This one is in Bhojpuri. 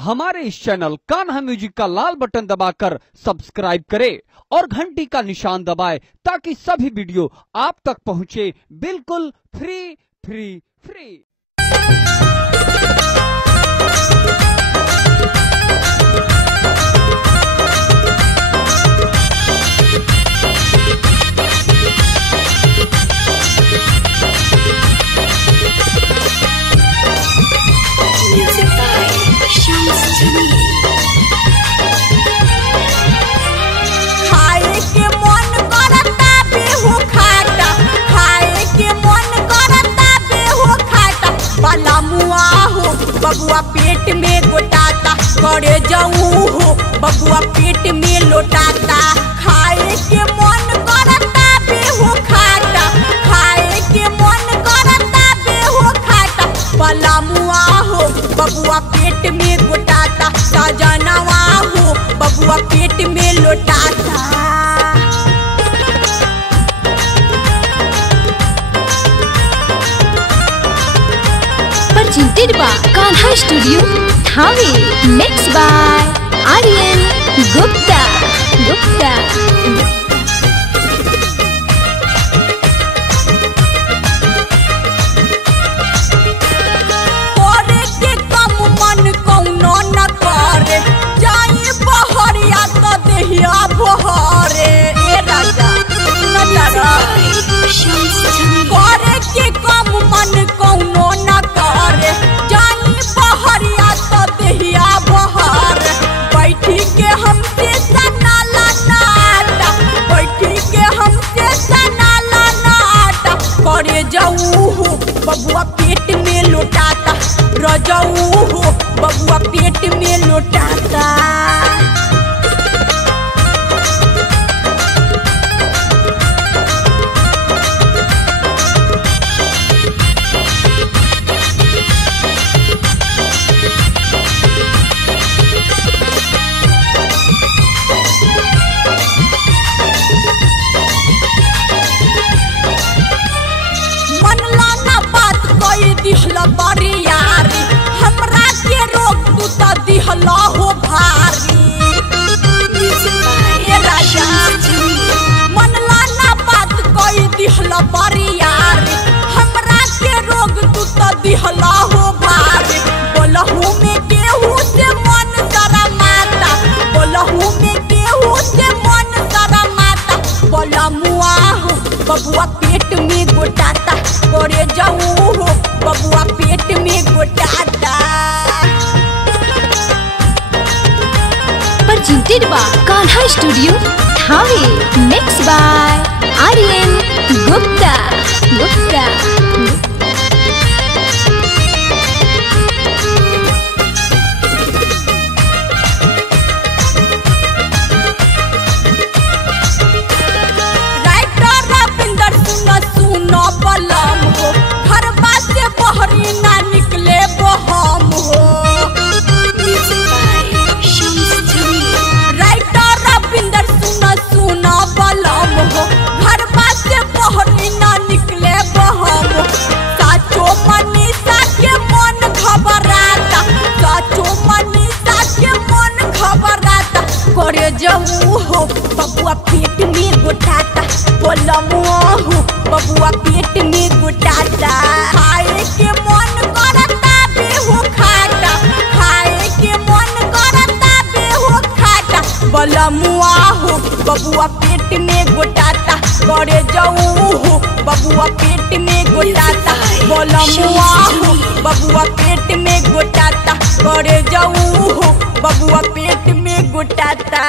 हमारे इस चैनल कान्हा म्यूजिक का लाल बटन दबाकर सब्सक्राइब करें और घंटी का निशान दबाएं ताकि सभी वीडियो आप तक पहुंचे बिल्कुल फ्री। खाए के मन करता बेहू खाता, खाए के मन करता बेहू खाता, भला मुआ हो बबुआ पेट में गोटाता, करे जाऊं हो बबुआ पेट में लोटाता। खाए के मन करता बेहू खाता, खाए के मन करता बेहू खाता, भला मुआ हो बबुआ पेट में गोटाता, सजनवा हो बबुआ पेट में लोटाता। Presented by Kanha Studio, Thane. Mixed by Aryan Gupta. करे के कम मन कौनो न करे, जाई बहरिया तो देहिया बहरे। ए राजा नजरा करे के कम मन कौनो न करे, जाई बहरिया तो देहिया बहरे। बैठी के हमसे सनाला नाटा, बैठी के हमसे सनाला नाटा, करे जाऊ हो बबुआ पेट में लोटाता, रजाऊ हो बबुआ पेट में लोटाता। मनला ना बात कोई दिहला बरियारी, हमरा के रोक तू तो दिहला हो भारी। ए राजा मनला ना बात कोई दिहला बरियारी, हमरा के रोक तू तो दिहला हो भारी। बोलहू में केहू से मन जरा माता, बोलहू में केहू से मन जरा माता, बोला मुआ हो बबुआ पेट में गोटाता, करे जाऊं हो बबुआ पेट में गोटाता। Presented by Kanha Studio, Thane. Mixed by Aryan Gupta. Writer Ravinder सुनो बलम हो, घरबा से बहरी ना निकले बहम हो। राइटर रविंदर सुनो बलम हो, घरबा से बहरी ना निकले बहम हो। साचो मनीषा के मन घबराता, साचो मनीषा के मन घबराता, करे जाऊं हो बबुआ पेट में गोटाता, बोलमुआ हो बबुआ पेट में गोटाता। खाए के मन करता बेहू खाता, खाए के मन करता बेहू खाता, बोलमुआ हो बबुआ पेट में गोटाता, करे जाऊं हो बबुआ पेट में गोटाता, बोलमुआ हो बबुआ पेट में गोटाता, करे जाऊं हो बबुआ पेट में गोटाता।